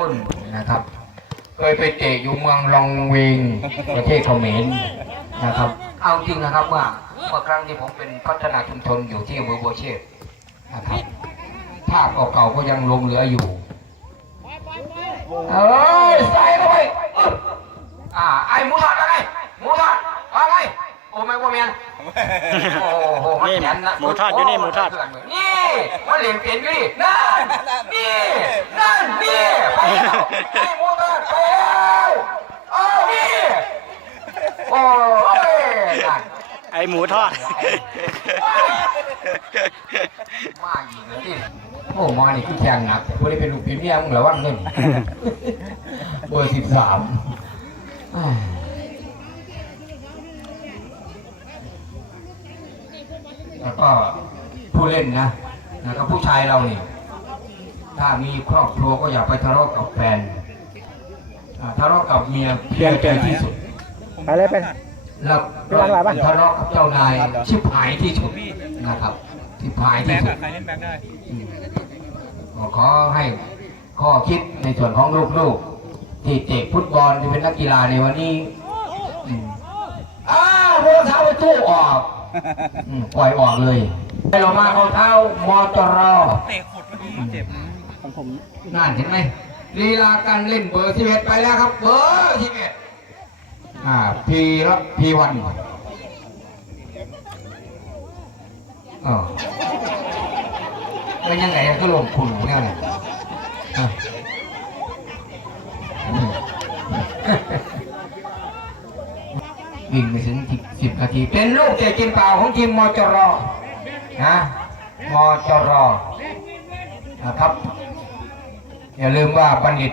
้นนะครับ เคยไปเตะอยู่เมืองลองเวงประเทศเขมรนะครับ เอาจริงนะครับว่าเมื่อครั้งที่ผมเป็นพัฒนาชุมชนอยู่ที่อำเภอบัวเชษนะครับภาพเก่าๆก็ยังหลงเหลืออยู่เอ้ยใส่เข้าไปอ่าไอ้หมูทอดอะไรหมูทอดอะไรโอ้ไม่ว่าเมียน นแข็งนะหมูทอดอยู่นี่หมูทอด นี่มันเหลี่ยมเปลี่ยนอยู่นี่นั่นนี่นั่นนี่ไปแล้วไอ้หมูทอดไปแล้วเอานี่โอ้ยนั่นไอหมูทอด มาอีกแล้วที่โอ้มานี่คือแข่งหนักแต่พวกนี้เป็นลูกเป็นเมียมึงระวังเงินเบอร์สิบสาม แล้วก็ผู้เล่นนะแล้วก็ผู้ชายเราเนี่ยถ้ามีครอบครัวก็อย่าไปทะเลาะกับแฟนอ่าทะเลาะกับเมียเพียงใจที่สุด ไปเลยไป แล้วไปวางหลายบ้านทะเลาะกับเจ้านายชิบหายที่สุดนะครับชิบหายที่สุดใครเล่นแบงค์ได้ อืมก็ขอให้ข้อคิดในส่วนของลูกๆ ที่เตะฟุตบอลที่เป็นนักกีฬาในวันนี้อืมอ้าวเรือเท้าไปตู้ออก อืมปล่อยออกเลยให้เรามาเขาเท้ามอจรอเตะขุดเมื่อกี้เจ็บของผมนั่นเห็นไหมลีลาการเล่นเบอร์สิบเอ็ดไปแล้วครับ เบอร์สิบเอ็ดอ่าพีรับพีวันอ๋อแล้วยังไงก็ลงคุณเนี่ยนะอะอืม วิ่งไปถึงสิบนาที เป็นลูกเตะกินเปล่าของทีมมจรนะมจรนะครับ อย่าลืมว่าบัณฑิต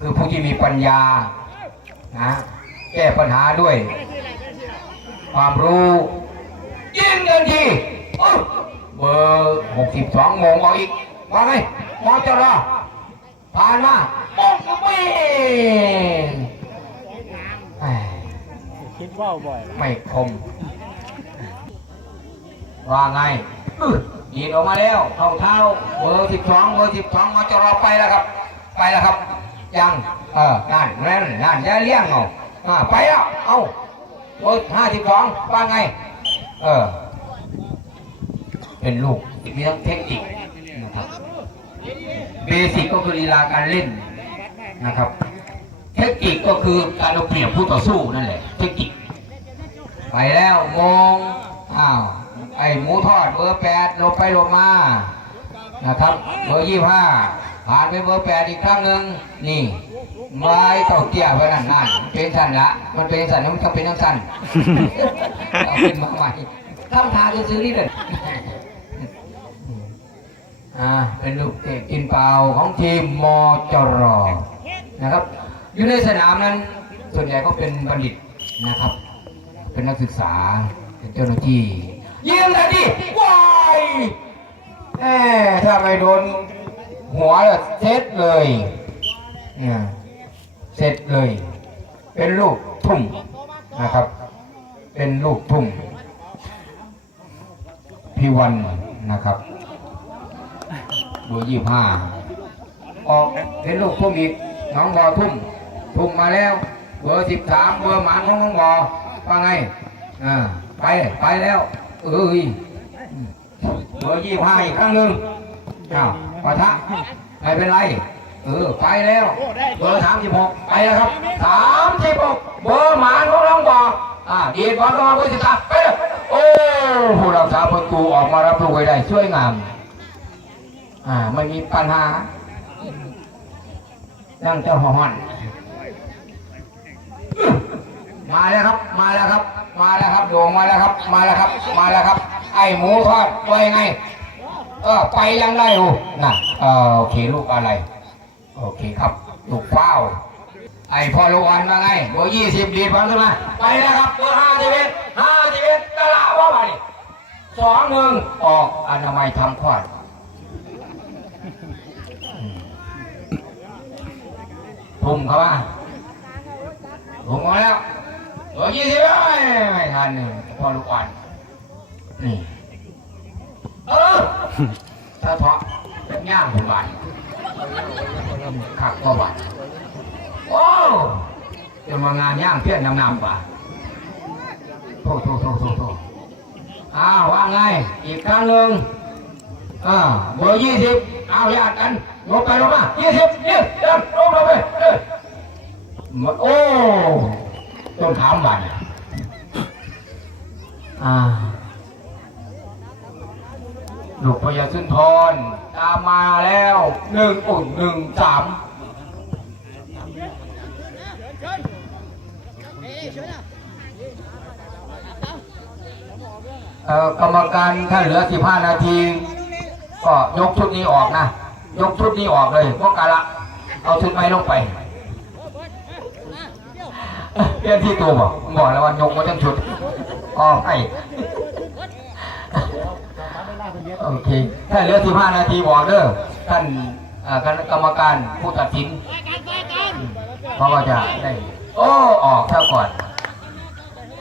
คือผู้ที่มีปัญญานะแก้ปัญหาด้วย ความรู้ยิงทันทีเบอร์หกสิบสองงงเอาอีกว่าไงมอจรผ่านมาปองกระเบนแหม่ คิด ว่าวบ่อยไม่คม ว่าไงอื้อยิงออกมาแล้วเข้าเท้าเบอร์สิบสองเบอร์สิบสองมอจะรอไปแล้วครับ ไปแล้วครับ ยัง เออนั่นนั่นนั่นจะเลี้ยงเอาอ่าไปแล้วเอาเบอร์ห้าสิบสองว่าไง เออ เป็นลูกมีทั้งเทคนิคนะครับเบสิกก็คือลีลาการเล่นนะครับ เทคนิคก็คือการเอาเปรียบผู้ต่อสู้นั่นแหละ เทคนิค ไปแล้วมงอ้าวไอ้หมูทอดเบอร์แปดลงไปลงมานะครับเบอร์ยี่ห้าผ่านไปเบอร์แปดอีกครั้งหนึ่งนี่ไม้ต่าเตี้ยไว้นั่นนั่นเป็นสันละมันเป็นสันแล้วมันก็เป็นน้ำสันเอาเป็นมาใหม่ทำทางจะซื้อนี่เลยอ่าเป็นลูกเตะกินเปล่าของทีมมจรนะครับ อยู่ในสนามนั้นส่วนใหญ่ก็เป็นบัณฑิตนะครับ เป็นนักศึกษา เป็นเจ้าหน้าที่ยิงเลยดิว้ายแหมถ้าไม่โดนหัวแล้วเซ็ตเลยเนี่ยเสร็จเลย เป็นลูกทุ่มนะครับ เป็นลูกทุ่มพี่วันนะครับเบอร์ยี่ห้าออกเป็นลูกทุ่มอีกน้องบอทุ่มทุ่มมาแล้ว เบอร์สิบสามเบอร์หมานของน้องบอว่าไงอ่าไปไปแล้วเอ้ยเบอร์ยี่ห้าอีกครั้งหนึ่งอ้าวปะทะไม่เป็นไร เออไปแล้ว เบอร์สามสิบหกไปแล้วครับสามสิบหกเบอร์หมานของน้องบออ่าดีบอลเข้ามาเบอร์สิบสามไปเลยโอ้ผู้รักษาประตูออกมารับลูกไว้ได้สวยงามอ่าไม่มีปัญหานั่งเจ้าหอน มาแล้วครับ มาแล้วครับ มาแล้วครับโด่งมาแล้วครับ มาแล้วครับ มาแล้วครับ ไอ้หมูทอดไปไงเออไปยังได้อ้น่ะเออโอเคลูกอะไร โอเคครับ ลูกเฝ้าไอ้พ่อลูกอันมาไงเบอร์ยี่สิบดีดบอลขึ้นมาไปแล้วครับเบอร์ห้าสิบเอ็ดห้าสิบเอ็ดตะละว่าไปสองหนึ่งออกอนามัยทำควาดอืมทุ่มเข้ามาผมมาแล้ว เบอร์ยี่สิบไม่ทันหนึ่งพอลูกอ่อนนี่เออถ้าเพาะเป็นย่างผมบานขักก็บัดโอ้จนมางานย่างเพี้ยนนำนำป่ะโทษโทษโทษโทษโทษอ้าวว่าไง อีกครั้งหนึ่งอ่าเบอร์ยี่สิบเอาญาติกันลงไปลงมายี่สิบยี่สิบลงลงไปเอ อมาโอ้ต้นขามบัดเนี่ยอ่าลูกพญาสุนทรตามมาแล้วหนึ่งอุ่นหนึ่งสามเอ่อกรรมการถ้าเหลือสิบห้านาที ก็ยกชุดนี้ออกนะ ยกชุดนี้ออกเลยพวกกาละ เอาชุดไม้ลงไป เปลี่ยนที่ตัวบอกบอกแล้วว่ายกมาทั้งชุดก็ให้โอเคถ้าเหลือสิบห้านาทีบอกเด้อท่านเอ่อคณะกรรมการผู้ตัดสินเขาก็จะได้โอ้ออกซะก่อน